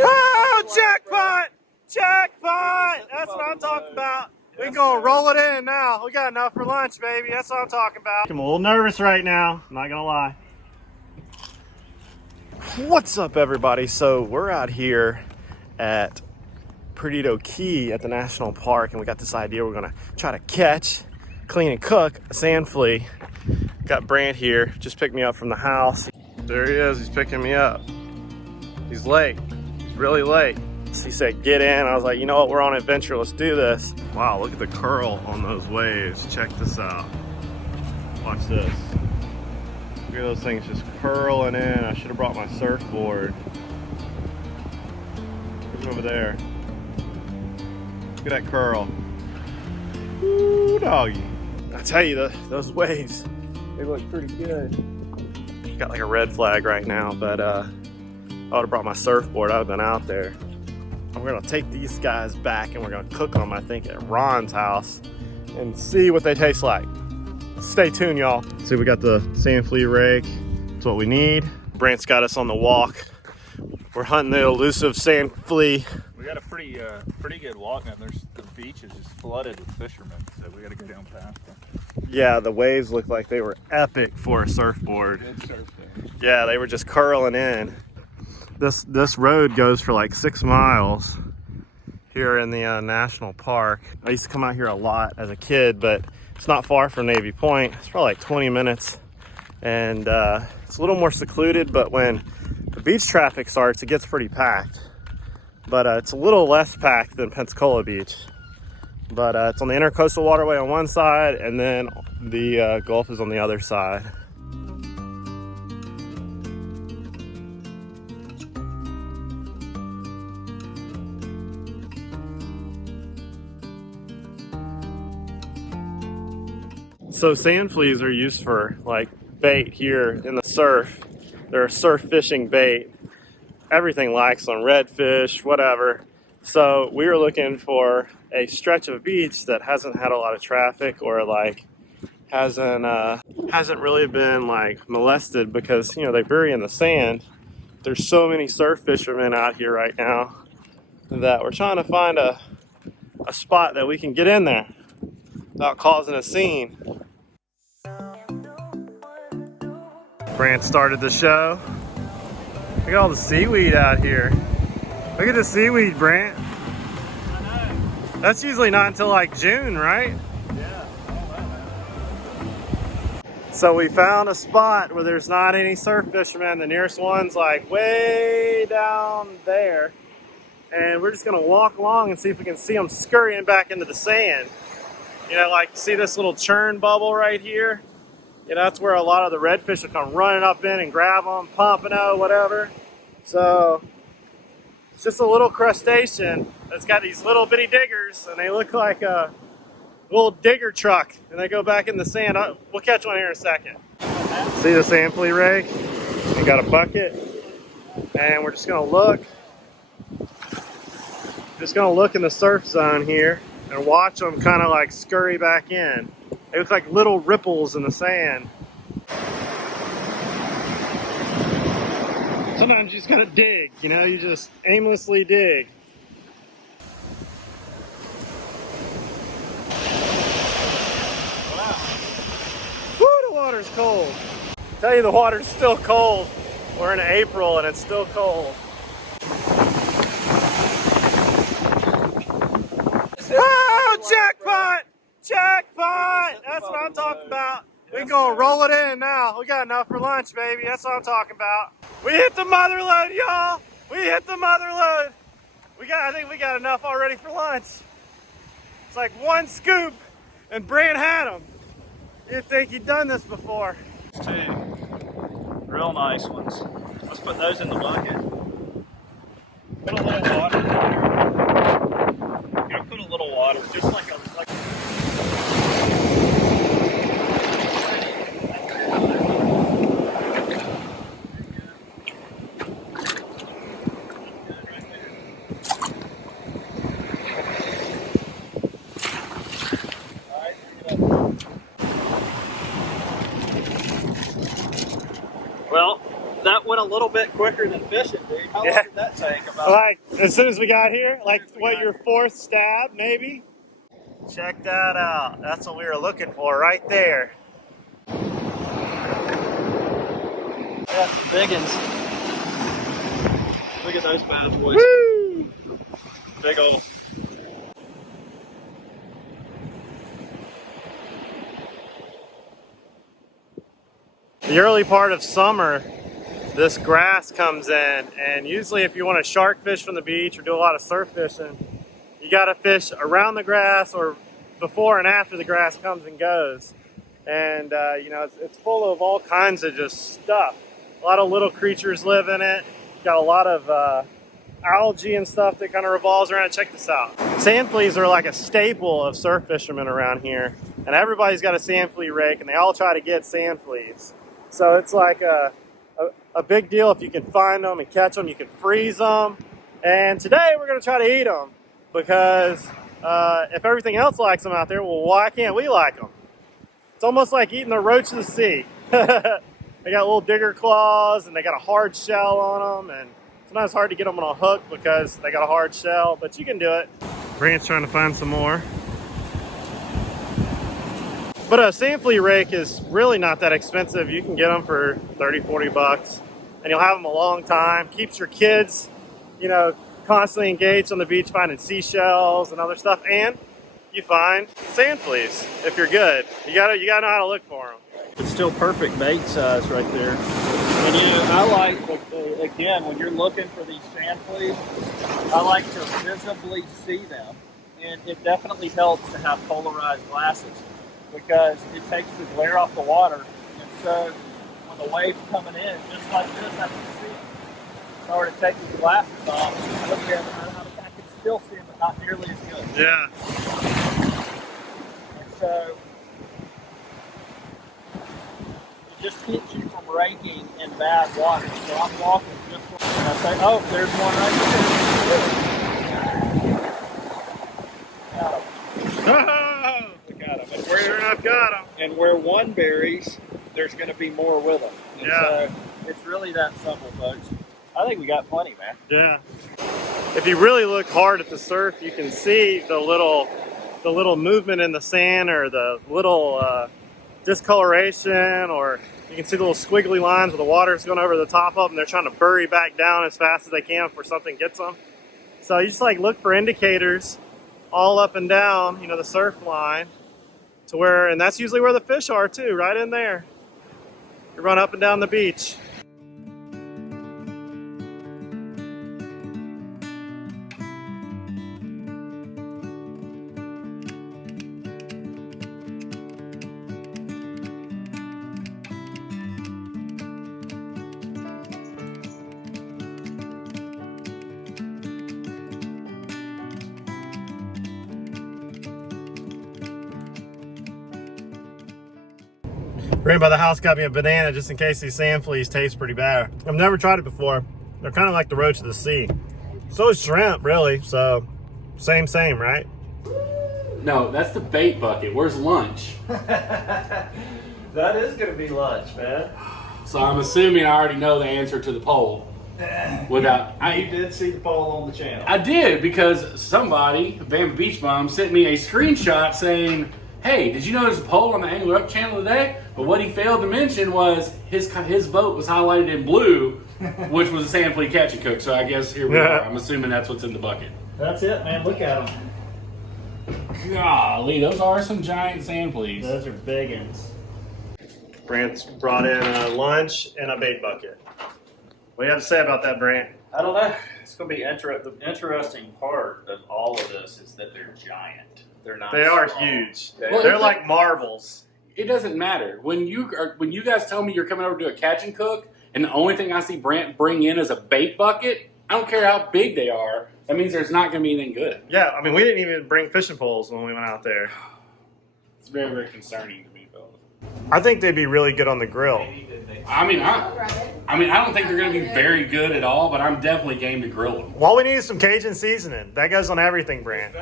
Oh, jackpot! Jackpot! That's what I'm talking about. We gonna roll it in now. We got enough for lunch, baby. That's what I'm talking about. I'm a little nervous right now, I'm not gonna lie. What's up, everybody? So we're out here at Perdido Key at the National Park, and we got this idea. We're gonna try to catch, clean, and cook a sand flea. Got Brant here, just picked me up from the house. There he is, he's picking me up. He's late, he's really late. So he said, get in. I was like, you know what, we're on an adventure, let's do this. Wow, look at the curl on those waves. Check this out. Watch this. Look at those things just curling in. I should have brought my surfboard. Look over there. Look at that curl. Ooh, doggy. I tell you, those waves, they look pretty good. Got like a red flag right now, but I would have brought my surfboard. I would have been out there. We're gonna take these guys back and we're gonna cook them, I think, at Ron's house and see what they taste like. Stay tuned, y'all. See, we got the sand flea rake. That's what we need. Brant's got us on the walk. We're hunting the elusive sand flea. We got a pretty good walk now. The beach is just flooded with fishermen, so we got to go down past them. Yeah, the waves looked like they were epic for a surfboard. Good surf there. Yeah, they were just curling in. This road goes for like 6 miles here in the National Park. I used to come out here a lot as a kid, but it's not far from Navy Point. It's probably like 20 minutes, and it's a little more secluded, but when the beach traffic starts, it gets pretty packed. But it's a little less packed than Pensacola Beach. But it's on the Intercoastal Waterway on one side, and then the Gulf is on the other side. So sand fleas are used for like bait here in the surf. They're a surf fishing bait. Everything likes them, redfish, whatever. So we were looking for a stretch of beach that hasn't had a lot of traffic, or like hasn't really been like molested, because you know they bury in the sand. There's so many surf fishermen out here right now that we're trying to find a spot that we can get in there without causing a scene. Brant started the show. Look at all the seaweed out here. Look at the seaweed, Brant. I know. That's usually not until like June, right? Yeah. So we found a spot where there's not any surf fishermen. The nearest one's like way down there. And we're just gonna walk along and see if we can see them scurrying back into the sand. You know, like see this little churn bubble right here? You know, that's where a lot of the redfish will come running up in and grab them, pompano, whatever. So it's just a little crustacean that's got these little bitty diggers, and they look like a little digger truck, and they go back in the sand. We'll catch one here in a second. See the sand flea rake? We got a bucket, and we're just gonna look. Just gonna look in the surf zone here and watch them kind of like scurry back in. It looks like little ripples in the sand. Sometimes you just gotta dig, you know, you just aimlessly dig. Wow. Woo, the water's cold. I tell you, the water's still cold. We're in April and it's still cold. Oh, jackpot! Jackpot! That's what I'm talking about. We gonna roll it in now. We got enough for lunch, baby. That's what I'm talking about. We hit the Motherlode, y'all. We hit the Motherlode. I think we got enough already for lunch. It's like one scoop, and Brant had them. You'd think he'd done this before. 2 real nice ones. Let's put those in the bucket. Put a little water. You gotta put a little water, just like a. Well, That went a little bit quicker than fishing, dude. How long did that take? About Like, as soon as we got here, like, what, your fourth stab, maybe? Check that out. That's what we were looking for right there. yeah, some big ones. Look at those bad boys. Woo! Big old. The early part of summer, this grass comes in, and usually if you want to shark fish from the beach or do a lot of surf fishing, you got to fish around the grass or before and after the grass comes and goes. And you know, it's full of all kinds of just stuff. A lot of little creatures live in it. Got a lot of algae and stuff that kind of revolves around it. Check this out. Sand fleas are like a staple of surf fishermen around here, and everybody's got a sand flea rake, and they all try to get sand fleas. So it's like a big deal if you can find them and catch them. You can freeze them, and today we're going to try to eat them, because if everything else likes them out there, well, why can't we like them? It's almost like eating the roach of the sea. They got little digger claws, and they got a hard shell on them, and sometimes it's hard to get them on a hook because they got a hard shell, but you can do it. Brant's trying to find some more. But a sand flea rake is really not that expensive. You can get them for 30, 40 bucks, and you'll have them a long time. Keeps your kids, you know, constantly engaged on the beach finding seashells and other stuff, and you find sand fleas if you're good. You gotta know how to look for them. It's still perfect bait size right there. And you know, I like, again, when you're looking for these sand fleas, I like to visibly see them. And it definitely helps to have polarized glasses, because it takes the glare off the water. And so when the wave's coming in, just like this, I can see them. If I were to take the glasses off, look at them, I can still see them, but not nearly as good. Yeah. And so it just keeps you from raking in bad water. So I'm walking just and I say, oh, there's one right there. Got him. Oh, We got him. And sure enough, got them. and where one buries, there's going to be more with them. And Yeah. so it's really that simple, folks. I think we got plenty, man. Yeah. If you really look hard at the surf, you can see the little movement in the sand, or the little discoloration, or you can see the little squiggly lines where the water's going over the top of them. They're trying to bury back down as fast as they can before something gets them. So you just like look for indicators all up and down, you know, the surf line, to where, and that's usually where the fish are too, right in there. You run up and down the beach. Ran by the house, got me a banana just in case these sand fleas taste pretty bad. I've never tried it before. They're kind of like the roach of the sea. So is shrimp, really. So same, right? No, that's the bait bucket. Where's lunch? That is going to be lunch, man. So I'm assuming I already know the answer to the poll. Without You did see the poll on the channel. I did, because somebody, Bama Beach Bum, sent me a screenshot saying, hey, did you know there's a poll on the Angler Up channel today? But what he failed to mention was his vote was highlighted in blue, which was a sand flea catch and cook. So I guess here we are. I'm assuming that's what's in the bucket. That's it, man. Look at them. Golly, those are some giant sand fleas. Those are big ones. Brant's brought in a lunch and a bait bucket. What do you have to say about that, Brant? I don't know. It's going to be the interesting part of all of this is that they're giant. They're not. They are small. huge. Well, They're like marbles. It doesn't matter. When you guys tell me you're coming over to do a catch and cook, and the only thing I see Brant bring in is a bait bucket, I don't care how big they are. That means there's not going to be anything good. Yeah, I mean, we didn't even bring fishing poles when we went out there. It's very, very concerning to me, fellas. I think they'd be really good on the grill. I don't think they're going to be very good at all, but I'm definitely game to grill them. All we need is some Cajun seasoning. That goes on everything, Brant.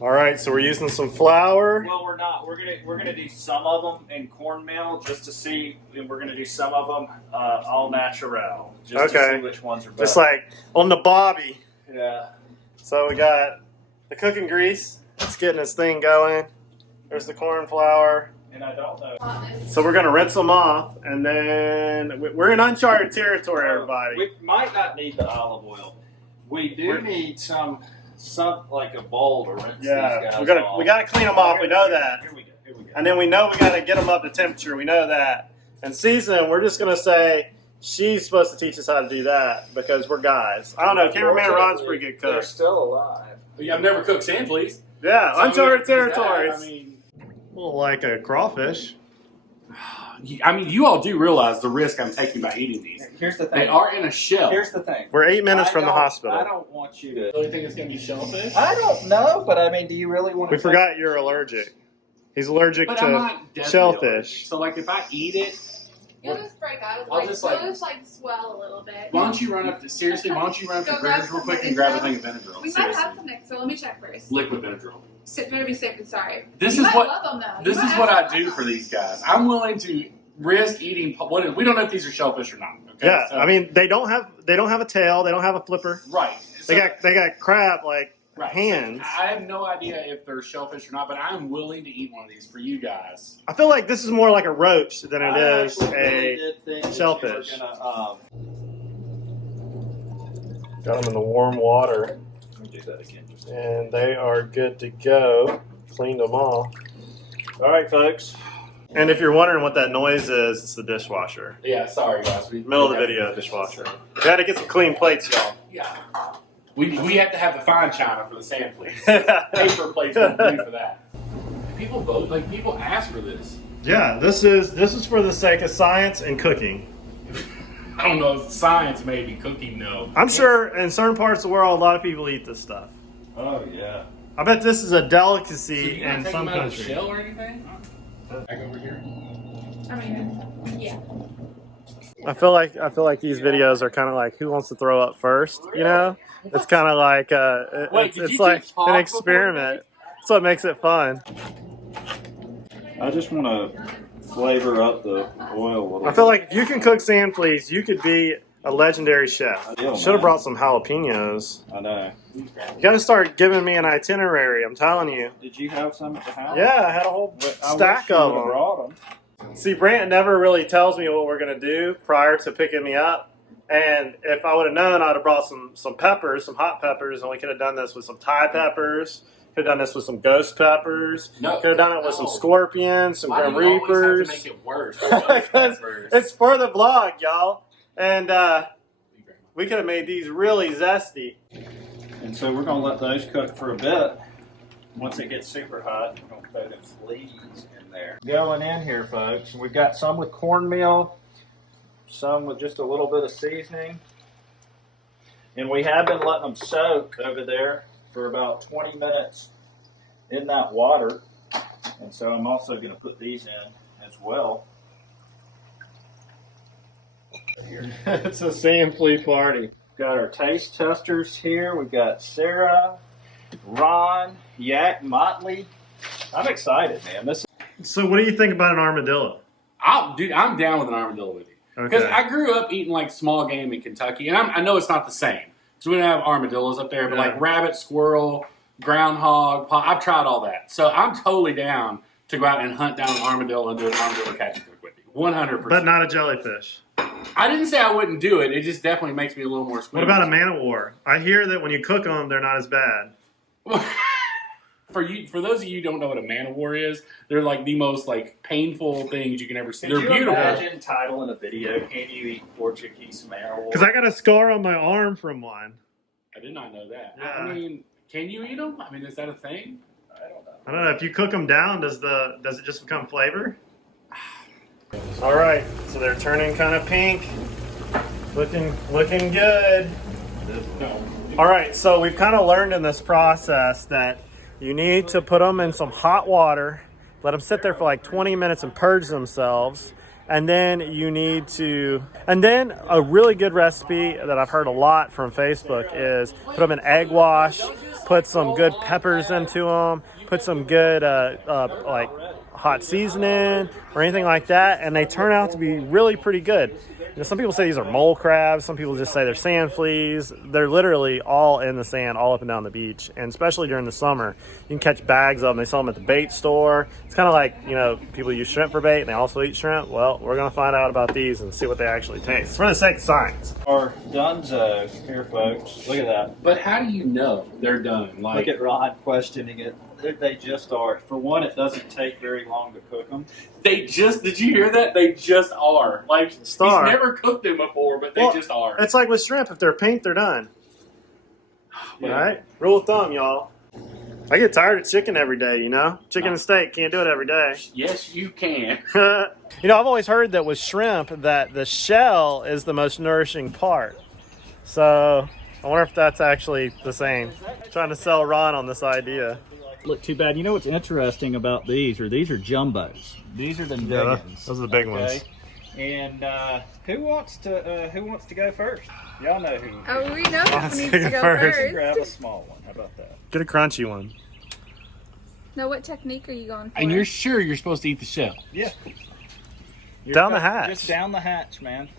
All right, so we're using some flour. Well, we're not. We're gonna do some of them in cornmeal just to see, and we're gonna do some of them all natural, just to see which ones are better. Just like on the bobby. Yeah. So we got the cooking grease. It's getting this thing going. There's the corn flour. And I don't know. So we're gonna rinse them off, and then we're in uncharted territory, everybody. We might not need the olive oil. We do need some like a bowl to rinse these guys off. We gotta clean them off. We know that. Here we go. And then we know we gotta get them up to temperature. We know that. And season, we're just gonna say she's supposed to teach us how to do that because we're guys. I don't know. Cameraman Ron's a pretty good cook. They're still alive. I've never cooked sand fleas. Yeah, So uncharted territories. I mean, well, like a crawfish. you all do realize the risk I'm taking by eating these. Here's the thing. They are in a shell. Here's the thing. We're 8 minutes from the hospital. I don't want you to. Really think it's gonna be shellfish? I don't know, but I mean, do you really want to? We forgot you're allergic. He's allergic But I'm to not deathly shellfish. allergic. So like if I eat it, You'll just break out. I'll Like, just, you'll like- just like swell a little bit. why don't you run up to seriously? Why don't you run up to Go grab Bridges real some quick and grab a Benadryl. thing of Benadryl? We might Seriously, have some next, so let me check first. liquid Benadryl. Better be safe than sorry. This You is might what- love them, though. This You is might what I actually do love for them. these guys. I'm willing to risk eating. We don't know if these are shellfish or not. Okay? Yeah, So- I mean they don't have a tail. They don't have a flipper. right. They got crab like right. hands. So I have no idea if they're shellfish or not, but I'm willing to eat one of these for you guys. I feel like this is more like a roach than it I is actually really a did think that you shellfish. were gonna, Got them in the warm water, let me do that again. and they are good to go. Cleaned them all. All right, folks. And if you're wondering what that noise is, it's the dishwasher. Yeah, sorry guys. Middle of the video, dishwasher. We had to get some clean plates, y'all. Yeah. We have to have the fine china for the sand plates. Paper plates won't do for that. People vote, like people ask for this. Yeah, this is for the sake of science and cooking. I don't know, science maybe, cooking no. I'm sure in certain parts of the world, a lot of people eat this stuff. Oh yeah. I bet this is a So delicacy you gonna in take some them out of the countries. shell or anything? Back over here. I mean, yeah. I feel like these videos are kind of like who wants to throw up first, you know? It's kind of like Wait, it's, did it's you like just talk an before experiment. That's what makes it fun. I just want to flavor up the oil a little. I feel like if you can cook sand fleas, you could be a legendary chef. Yeah, Should have man. brought some jalapenos. I know. You got to start giving me an itinerary. I'm telling you. Did you have some at the house? Yeah, I had a whole I stack wish you of would've them. brought them. See, Brant never really tells me what we're gonna do prior to picking me up. And if I would have known, I'd have brought some peppers, some hot peppers, and we could have done this with some Thai peppers. Could have done this with some ghost peppers. No, Could have done it with some scorpions, some Why Grim do you always Reapers. have to make it worse? Because it's for the vlog, y'all. And we could have made these really zesty. And so we're going to let those cook for a bit. Once it gets super hot, we're going to throw them fleas in there. Going in here, folks. We've got some with cornmeal, some with just a little bit of seasoning. And we have been letting them soak over there for about 20 minutes in that water. And so I'm also going to put these in as well. It's a sand flea party. Got our taste testers here. We've got Sarah, Ron, jack.motley. I'm excited, man. So, what do you think about an armadillo? Dude, I'm down with an armadillo with you. Because Okay. I grew up eating like small game in Kentucky, and I know it's not the same. So we don't have armadillos up there, but Yeah. like rabbit, squirrel, groundhog, I've tried all that. So I'm totally down to go out and hunt down an armadillo and do an armadillo catch and cook with you. 100%. But not a jellyfish. I didn't say I wouldn't do it. It just definitely makes me a little more What squeamish. about a man of war? I hear that when you cook them, they're not as bad. For those of you who don't know what a man of war is, they're like the most like painful things you can ever see. Could They're you beautiful. imagine titling a video, Can You Eat Portuguese Man? Because I got a scar on my arm from one. I did not know that. Yeah. I mean, can you eat them? I mean, is that a thing? I don't know. I don't know. If you cook them down, does it just become flavor? All right. So they're turning kind of pink. Looking good. No. All right. So we've kind of learned in this process that you need to put them in some hot water, let them sit there for like 20 minutes and purge themselves, And then you need to, and then a really good recipe that I've heard a lot from Facebook is put them in egg wash, put some good peppers into them, put some good like hot seasoning or anything like that, and they turn out to be really pretty good. You know, some people say these are mole crabs. Some people just say they're sand fleas. They're literally all in the sand, all up and down the beach. And especially during the summer, you can catch bags of them. They sell them at the bait store. It's kind of like, you know, people use shrimp for bait and they also eat shrimp. Well, we're going to find out about these and see what they actually taste. For the sake of science. Our Dunzo here, folks. Look at that. But how do you know they're done? Like, Look at Ron questioning it. They just are. For one, it doesn't take very long to cook them. they just, did you hear that? They just are. Like, Star. he's never cooked them before, but they Well, just are. It's like with shrimp. If they're pink, they're done. Yeah. All right? Rule of thumb, y'all. I get tired of chicken every day, you know? Chicken and steak, can't do it every day. Yes, you can. You know, I've always heard that with shrimp that the shell is the most nourishing part. So I wonder if that's actually the same. Trying to sell Ron on this idea. Look, too bad. You know what's interesting about these are jumbos. These are the big ones. Those are the big ones. And who wants to go first? Y'all know who. Oh, we know who needs to go First. first. Grab a small one. How about that? Get a crunchy one. Now, what technique are you going for? And you're sure you're supposed to eat the shell? Yeah. Down the hatch. Just down the hatch, man.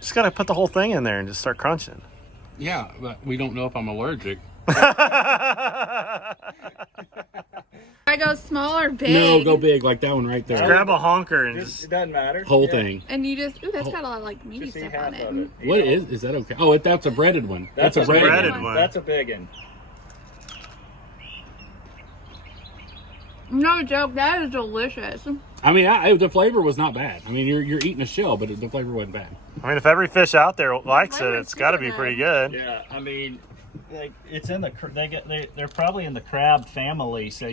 Just got to put the whole thing in there and just start crunching. Yeah, but we don't know if I'm allergic. I go small or big? No, go big, like that one right there. Just grab a honker and It just... doesn't matter. Whole thing. And you just, ooh, that's got a lot of like meaty Just eat stuff half on it. of it. What is that okay? Oh, that's a breaded one. That's a breaded one. one. That's a big one. No joke, that is delicious. I mean, the flavor was not bad. I mean, you're eating a shell, but the flavor wasn't bad. I mean, if every fish out there likes it, Flavor's it's got to be good pretty good. Yeah, I mean, it's in the they're probably in the crab family. So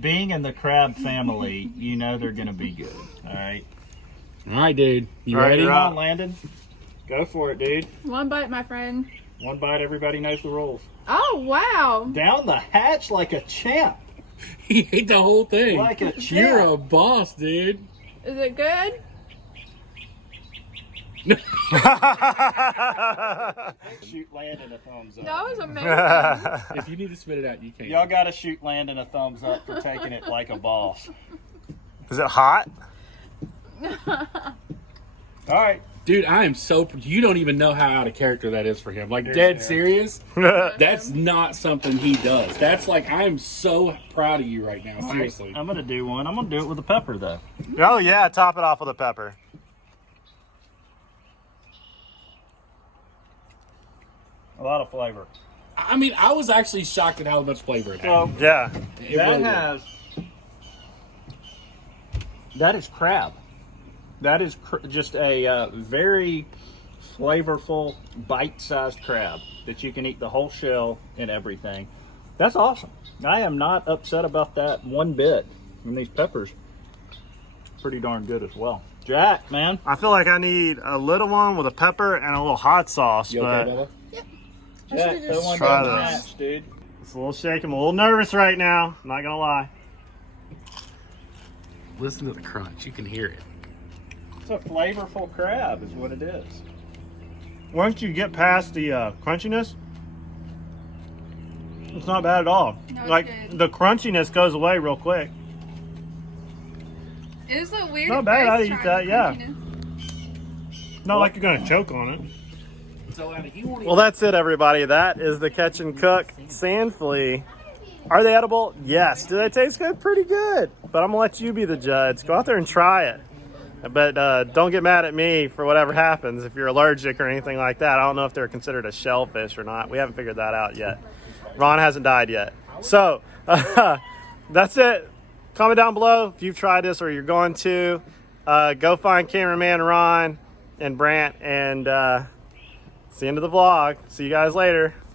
being in the crab family, you know they're gonna be good. All right. All right, dude. You All right, ready? you're Come up. on, Landon. Go for it, dude. One bite, my friend. One bite. Everybody knows the rules. Oh, wow. Down the hatch like a champ. He ate the whole thing. Like a You're a champ. boss, dude. Is it good? Shoot Landon a thumbs up. That was amazing. If you need to spit it out, you can. Y'all got to shoot Landon a thumbs up for taking it like a boss. Is it hot? All right. Dude, I am so. You don't even know how out of character that is for him. Like, dead serious. That's not something he does. That's like, I'm so proud of you right now. Seriously. I'm gonna do one. I'm gonna do it with a pepper though. Oh, yeah, top it off with a pepper. A lot of flavor. I mean, I was actually shocked at how much flavor it had. So Yeah. It really that is crab. That is just a very flavorful, bite-sized crab that you can eat the whole shell and everything. That's awesome. I am not upset about that one bit. And these peppers, pretty darn good as well. Jack, man. I feel like I need a little one with a pepper and a little hot sauce, You but okay, Bella? Jack, throw one try down the this. hatch, dude. it's a little shaky. I'm a little nervous right now. I'm not going to lie. Listen to the crunch. You can hear it. It's a flavorful crab, is what it is. Once you get past the crunchiness, it's not bad at all. No, it's Like, good. the crunchiness goes away real quick. It is a weird. Not bad, first I'd eat try that, yeah. crunchiness. Not like you're going to choke on it. So, Anna, you won't Well, that's it, everybody. That is the Catch and Cook sand flea. Are they edible? Yes. Do they taste good? Pretty good. But I'm going to let you be the judge. Go out there and try it. But don't get mad at me for whatever happens if you're allergic or anything like that. I don't know if they're considered a shellfish or not. We haven't figured that out yet. Ron hasn't died yet. So that's it. Comment down below if you've tried this or you're going to. Go find cameraman Ron and Brant, and it's the end of the vlog. See you guys later.